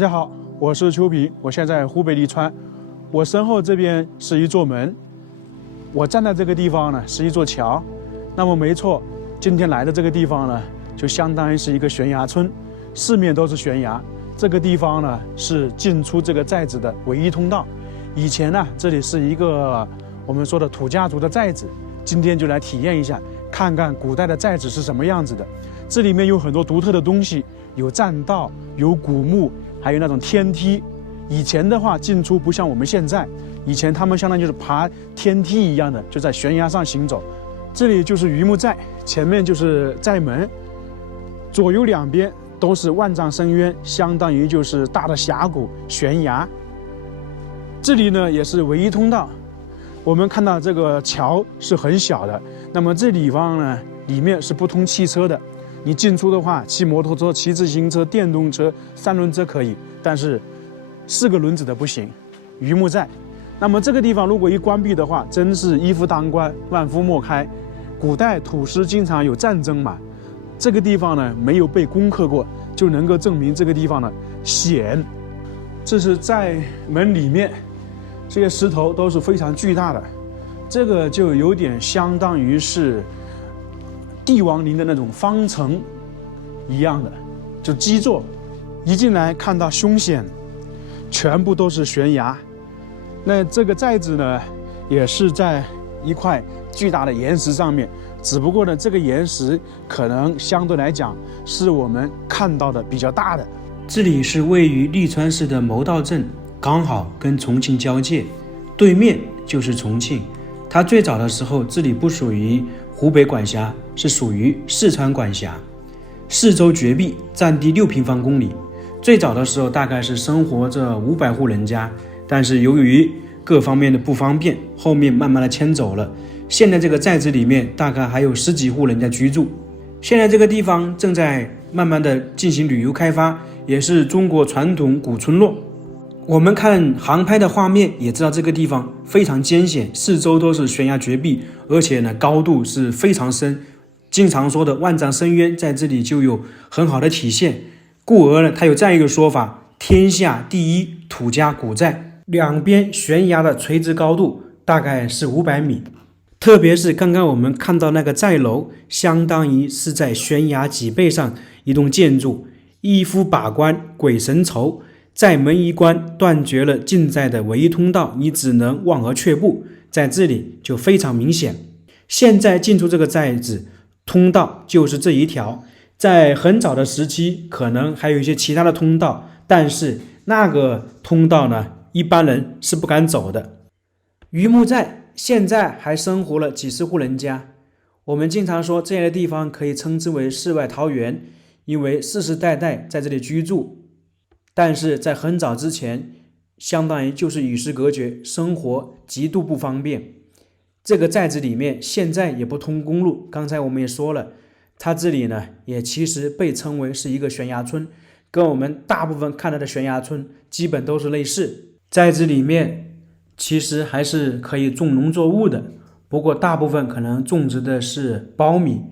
家好，我是邱平，我现在湖北利川，我身后这边是一座门，我站在这个地方呢是一座桥。那么没错，今天来的这个地方呢，就相当于是一个悬崖村，四面都是悬崖。这个地方呢是进出这个寨子的唯一通道。以前呢，这里是一个我们说的土家族的寨子，今天就来体验一下，看看古代的寨子是什么样子的。这里面有很多独特的东西，有栈道，有古墓，还有那种天梯。以前的话进出不像我们现在，以前他们相当于就是爬天梯一样的，就在悬崖上行走。这里就是榆木寨，前面就是寨门，左右两边都是万丈深渊，相当于就是大的峡谷悬崖。这里呢也是唯一通道。我们看到这个桥是很小的，那么这地方呢里面是不通汽车的。你进出的话，骑摩托车、骑自行车、电动车、三轮车可以，但是4个轮子的不行。榆木寨，那么这个地方如果一关闭的话，真是一夫当关，万夫莫开。古代土司经常有战争嘛，这个地方呢没有被攻克过，就能够证明这个地方呢险。这是寨门里面，这些石头都是非常巨大的，这个就有点相当于是帝王陵的那种方城一样的，就基座。一进来看到凶险，全部都是悬崖。那这个寨子呢，也是在一块巨大的岩石上面，只不过呢，这个岩石可能相对来讲是我们看到的比较大的。这里是位于利川市的牟道镇，刚好跟重庆交界，对面就是重庆。它最早的时候，这里不属于湖北管辖，是属于四川管辖，四周绝壁，占地6平方公里。最早的时候大概是生活着500户人家，但是由于各方面的不方便，后面慢慢的迁走了。现在这个寨子里面大概还有10几户人家居住。现在这个地方正在慢慢的进行旅游开发，也是中国传统古村落。我们看航拍的画面也知道这个地方非常艰险，四周都是悬崖绝壁，而且呢高度是非常深，经常说的万丈深渊在这里就有很好的体现。故而呢它有这样一个说法，天下第一土家古寨，两边悬崖的垂直高度大概是500米。特别是刚刚我们看到那个寨楼，相当于是在悬崖脊背上一栋建筑，一夫把关鬼神愁，寨门一关，断绝了进寨的唯一通道，你只能望而却步，在这里就非常明显。现在进出这个寨子通道就是这一条，在很早的时期可能还有一些其他的通道，但是那个通道呢，一般人是不敢走的。榆木寨现在还生活了几十户人家，我们经常说这样的地方可以称之为世外桃源，因为世世代代在这里居住。但是在很早之前，相当于就是与世隔绝，生活极度不方便。这个寨子里面现在也不通公路，刚才我们也说了，它这里呢也其实被称为是一个悬崖村，跟我们大部分看到的悬崖村基本都是类似。寨子里面其实还是可以种农作物的，不过大部分可能种植的是苞米。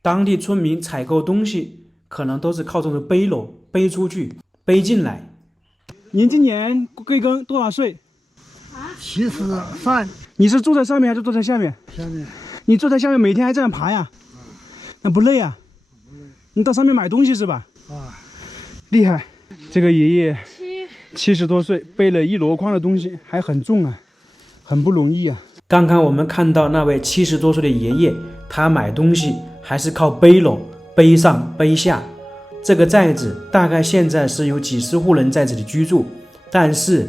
当地村民采购东西可能都是靠这种背篓背出去背进来。您今年贵庚多少岁73。你是住在上面还是住在下面？下面。你住在下面每天还这样爬呀？那不累啊？你到上面买东西是吧？啊，厉害！这个爷爷70多岁，背了1箩筐的东西，还很重啊，很不容易啊。刚刚我们看到那位70多岁的爷爷，他买东西还是靠背篓背上背下。这个寨子大概现在是有几十户人在这里居住，但是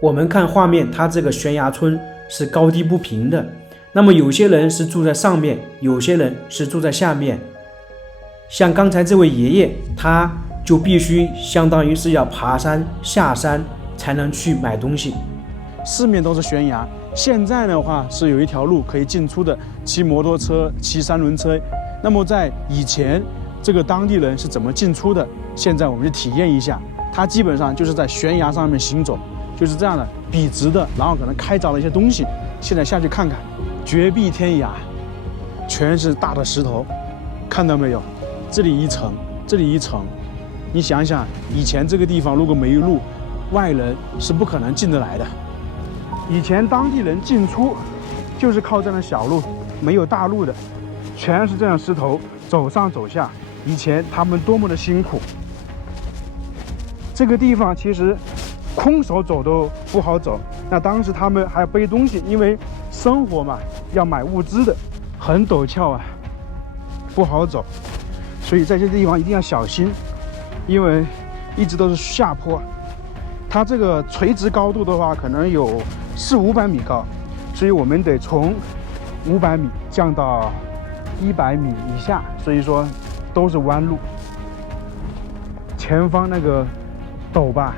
我们看画面，它这个悬崖村是高低不平的。那么有些人是住在上面，有些人是住在下面。像刚才这位爷爷，他就必须相当于是要爬山下山才能去买东西。四面都是悬崖，现在的话是有一条路可以进出的，骑摩托车、骑三轮车。那么在以前，这个当地人是怎么进出的？现在我们就体验一下，他基本上就是在悬崖上面行走，就是这样的笔直的，然后可能开凿了一些东西。现在下去看看，绝壁天崖，全是大的石头，看到没有？这里一层，这里一层，你想想，以前这个地方如果没有路，外人是不可能进得来的。以前当地人进出就是靠这样的小路，没有大路的，全是这样石头，走上走下。以前他们多么的辛苦。这个地方其实空手走都不好走，那当时他们还要背东西，因为生活嘛，要买物资的，很陡峭啊，不好走。所以在这地方一定要小心，因为一直都是下坡。它这个垂直高度的话，可能有400-500米高，所以我们得从500米降到100米以下，所以说都是弯路。前方那个陡吧，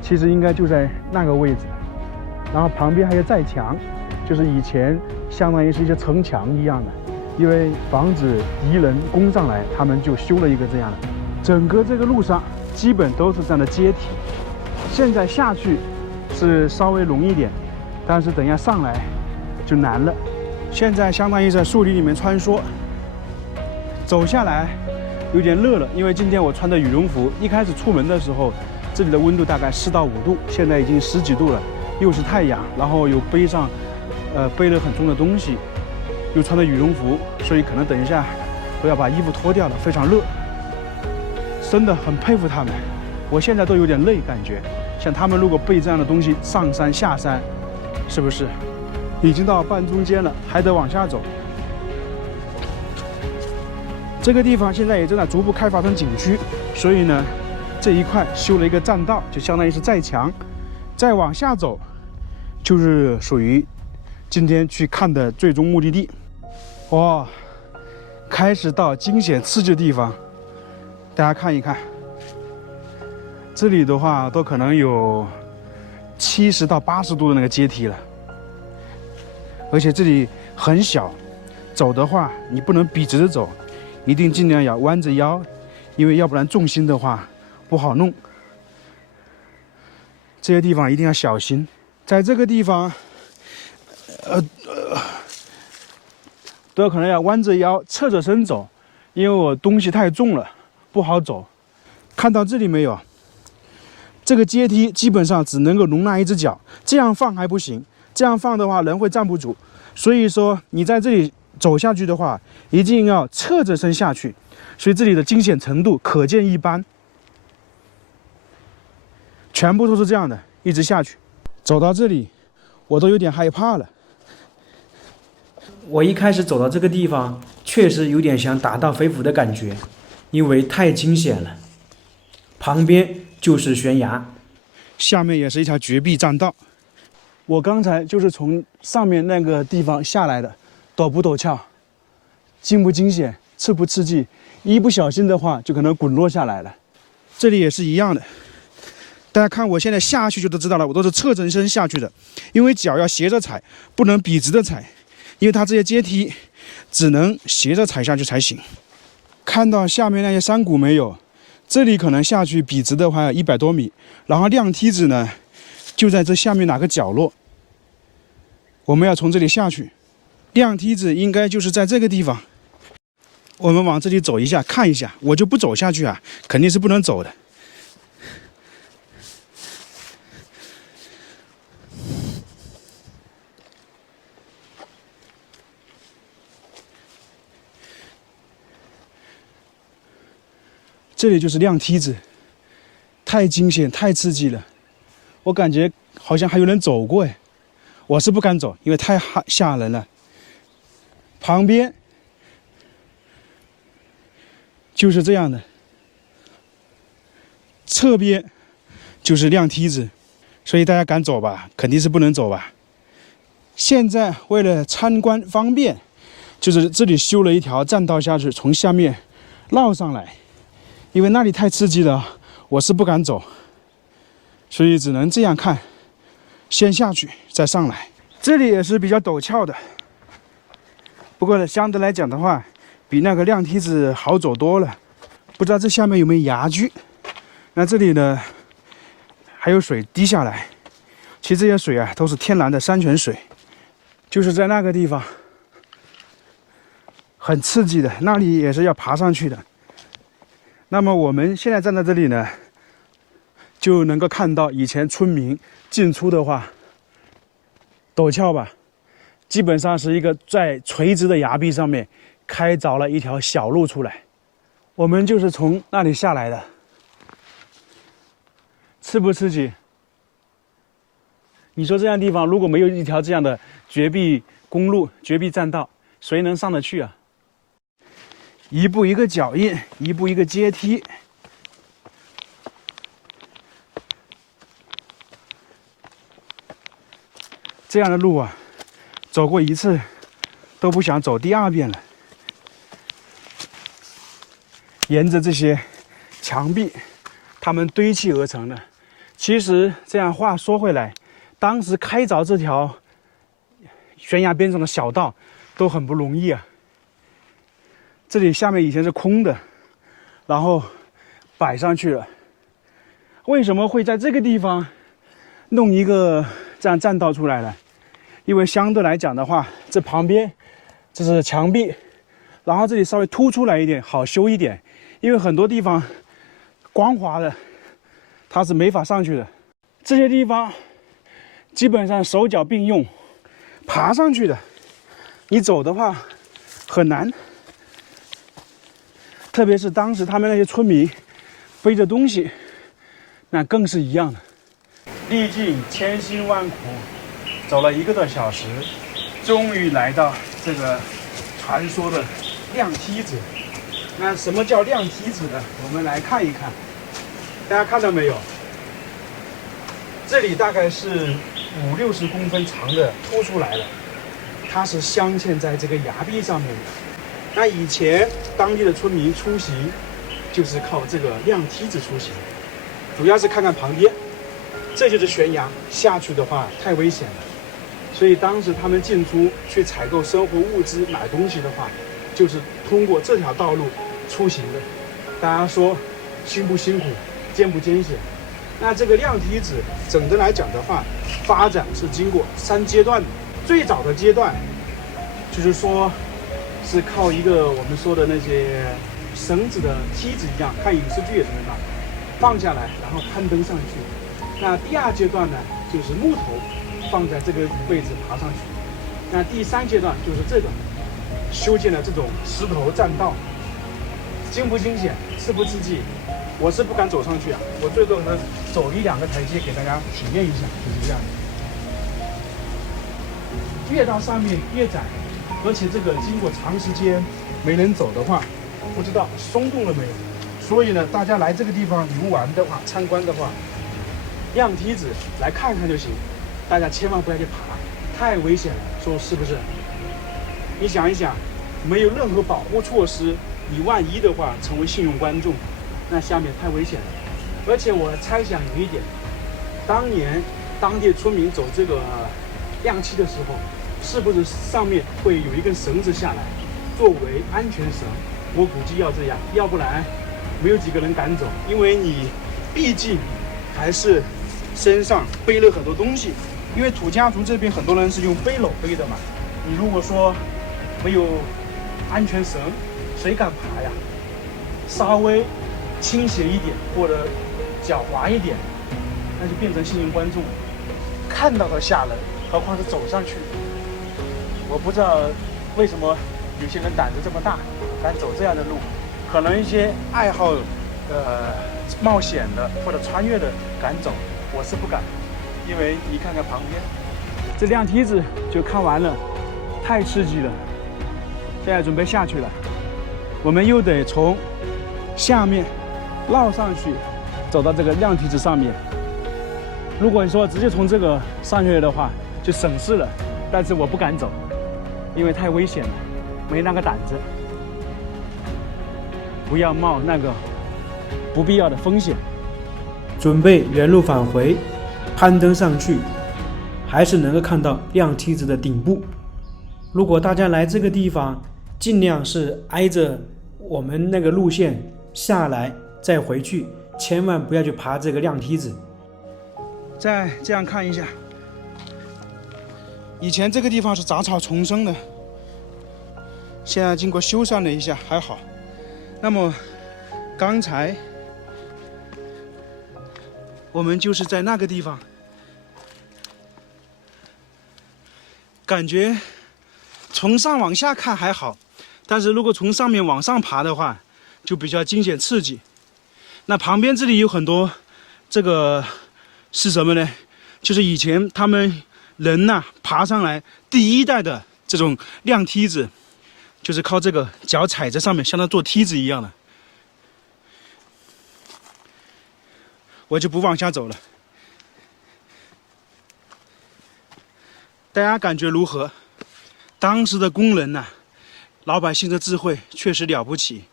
其实应该就在那个位置，然后旁边还有寨墙，就是以前相当于是一些城墙一样的，因为防止敌人攻上来，他们就修了一个这样的。整个这个路上基本都是这样的阶梯，现在下去是稍微容易点，但是等一下上来就难了。现在相当于在树林里面穿梭，走下来有点热了，因为今天我穿的羽绒服，一开始出门的时候这里的温度大概4到5度，现在已经10几度了，又是太阳，然后又背了很重的东西，又穿的羽绒服，所以可能等一下都要把衣服脱掉了，非常热。真的很佩服他们，我现在都有点累，感觉像他们如果背这样的东西上山下山，是不是？已经到半中间了，还得往下走。这个地方现在也正在逐步开发成景区，所以呢，这一块修了一个栈道，就相当于是寨墙。再往下走，就是属于今天去看的最终目的地。哇，开始到惊险刺激的地方。大家看一看，这里的话都可能有70到80度的那个阶梯了，而且这里很小，走的话你不能笔直着走，一定尽量要弯着腰，因为要不然重心的话不好弄。这些地方一定要小心，在这个地方，都有可能要弯着腰、侧着身走，因为我东西太重了。不好走，看到这里没有？这个阶梯基本上只能够容纳一只脚，这样放还不行，这样放的话人会站不住。所以说你在这里走下去的话，一定要侧着身下去。所以这里的惊险程度可见一斑，全部都是这样的，一直下去。走到这里，我都有点害怕了。我一开始走到这个地方，确实有点想打道飞虎的感觉。因为太惊险了，旁边就是悬崖，下面也是一条绝壁栈道。我刚才就是从上面那个地方下来的，陡不陡峭，惊不惊险，刺不刺激，一不小心的话就可能滚落下来了。这里也是一样的，大家看我现在下去就都知道了，我都是侧着身下去的，因为脚要斜着踩，不能笔直的踩，因为它这些阶梯只能斜着踩下去才行。看到下面那些山谷没有？这里可能下去笔直的话要100多米，然后亮梯子呢就在这下面哪个角落。我们要从这里下去，亮梯子应该就是在这个地方。我们往这里走一下，看一下，我就不走下去啊，肯定是不能走的。这里就是亮梯子，太惊险、太刺激了。我感觉好像还有人走过哎，我是不敢走，因为太吓人了。旁边就是这样的，侧边就是亮梯子，所以大家敢走吧？肯定是不能走吧？现在为了参观方便，就是这里修了一条栈道下去，从下面绕上来。因为那里太刺激了，我是不敢走，所以只能这样看，先下去再上来。这里也是比较陡峭的，不过呢，相对来讲的话，比那个亮梯子好走多了。不知道这下面有没有崖居？那这里呢，还有水滴下来。其实这些水啊，都是天然的山泉水，就是在那个地方，很刺激的，那里也是要爬上去的。那么我们现在站在这里呢，就能够看到以前村民进出的话，陡峭吧，基本上是一个在垂直的崖壁上面开凿了一条小路出来。我们就是从那里下来的，刺不刺激？你说这样地方如果没有一条这样的绝壁公路、绝壁栈道，谁能上得去啊？一步一个脚印，一步一个阶梯。这样的路啊，走过一次都不想走第二遍了。沿着这些墙壁，它们堆砌而成的。其实这样话说回来，当时开凿这条悬崖边上的小道都很不容易啊。这里下面以前是空的，然后摆上去了。为什么会在这个地方弄一个这样栈道出来呢？因为相对来讲的话，这旁边这是墙壁，然后这里稍微凸出来一点，好修一点。因为很多地方光滑的，它是没法上去的。这些地方基本上手脚并用，爬上去的，你走的话很难。特别是当时他们那些村民背着东西，那更是一样的。历尽千辛万苦，走了1个多小时，终于来到这个传说的亮梯子。那什么叫亮梯子呢？我们来看一看，大家看到没有？这里大概是50-60公分长的凸出来了，它是镶嵌在这个崖壁上面的。那以前当地的村民出行就是靠这个亮梯子出行，主要是看看旁边，这就是悬崖，下去的话太危险了。所以当时他们进出去采购生活物资、买东西的话，就是通过这条道路出行的。大家说辛不辛苦，艰不艰险？那这个亮梯子整的来讲的话，发展是经过3阶段的。最早的阶段就是说是靠一个我们说的那些绳子的梯子一样，看影视剧也是那样，放下来然后攀登上去。那第2阶段呢，就是木头放在这个位置爬上去。那第3阶段就是这个，修建了这种石头栈道。惊不惊险，刺不刺激？我是不敢走上去啊，我最多可能走1-2个台阶给大家体验一下，就是这样。越到上面越窄，而且这个经过长时间没人走的话，不知道松动了没有。所以呢，大家来这个地方游玩的话、参观的话，亮梯子来看看就行，大家千万不要去爬，太危险了，说是不是？你想一想，没有任何保护措施，你万一的话成为信用观众，那下面太危险了。而且我猜想有一点，当年当地村民走这个亮梯的时候，是不是上面会有一根绳子下来作为安全绳？我估计要这样，要不然没有几个人敢走，因为你毕竟还是身上背了很多东西。因为土家族这边很多人是用背篓背的嘛，你如果说没有安全绳，谁敢爬呀？稍微倾斜一点或者脚滑一点，那就变成幸运观众，看到都吓人，何况是走上去。我不知道为什么有些人胆子这么大，敢走这样的路。可能一些爱好冒险的或者穿越的敢走，我是不敢，因为你看看旁边，这亮梯子就看完了，太刺激了。现在准备下去了，我们又得从下面绕上去，走到这个亮梯子上面。如果说直接从这个上去的话，就省事了，但是我不敢走，因为太危险了，没那个胆子。不要冒那个不必要的风险。准备原路返回，攀登上去，还是能够看到亮梯子的顶部。如果大家来这个地方，尽量是挨着我们那个路线下来再回去，千万不要去爬这个亮梯子。再这样看一下，以前这个地方是杂草丛生的，现在经过修缮了一下，还好。那么刚才我们就是在那个地方，感觉从上往下看还好，但是如果从上面往上爬的话，就比较惊险刺激。那旁边这里有很多，这个是什么呢？就是以前他们人呐爬上来第一代的这种亮梯子，就是靠这个脚踩在上面，像它坐梯子一样的。我就不往下走了。大家感觉如何？当时的工人呐，老百姓的智慧确实了不起，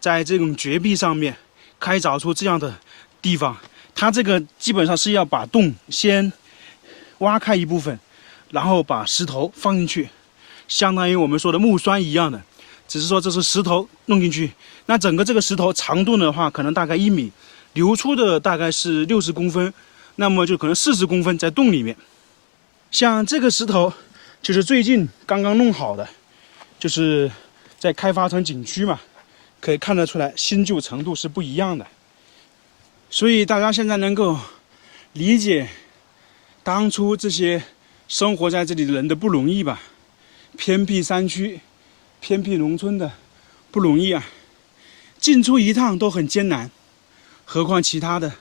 在这种绝壁上面开凿出这样的地方，它这个基本上是要把洞先挖开一部分，然后把石头放进去，相当于我们说的木栓一样的，只是说这是石头弄进去。那整个这个石头长度的话，可能大概1米，流出的大概是60公分，那么就可能40公分在洞里面。像这个石头就是最近刚刚弄好的，就是在开发成景区嘛，可以看得出来新旧程度是不一样的。所以大家现在能够理解当初这些生活在这里的人的不容易吧？偏僻山区、偏僻农村的不容易啊，进出一趟都很艰难，何况其他的。